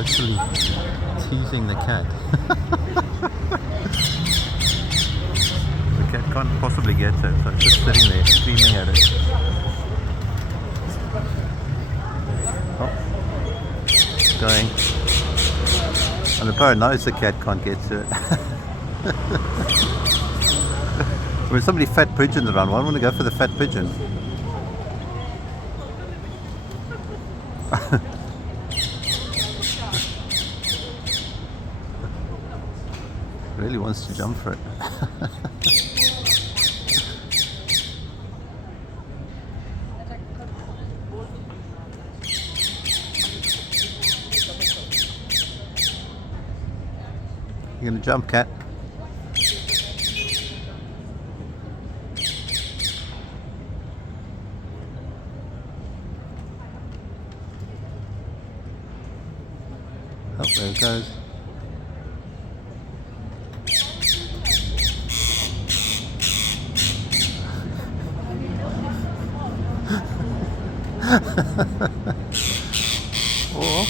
literally teasing the cat. The cat can't possibly get it, so it's just sitting there screaming at it. Oh, it's going. And the parrot knows the cat can't get to it. When somebody fat pigeons around, why don't we go for the fat pigeon? Really wants to jump for it. You gonna jump, cat? Oh, there it goes. Oh.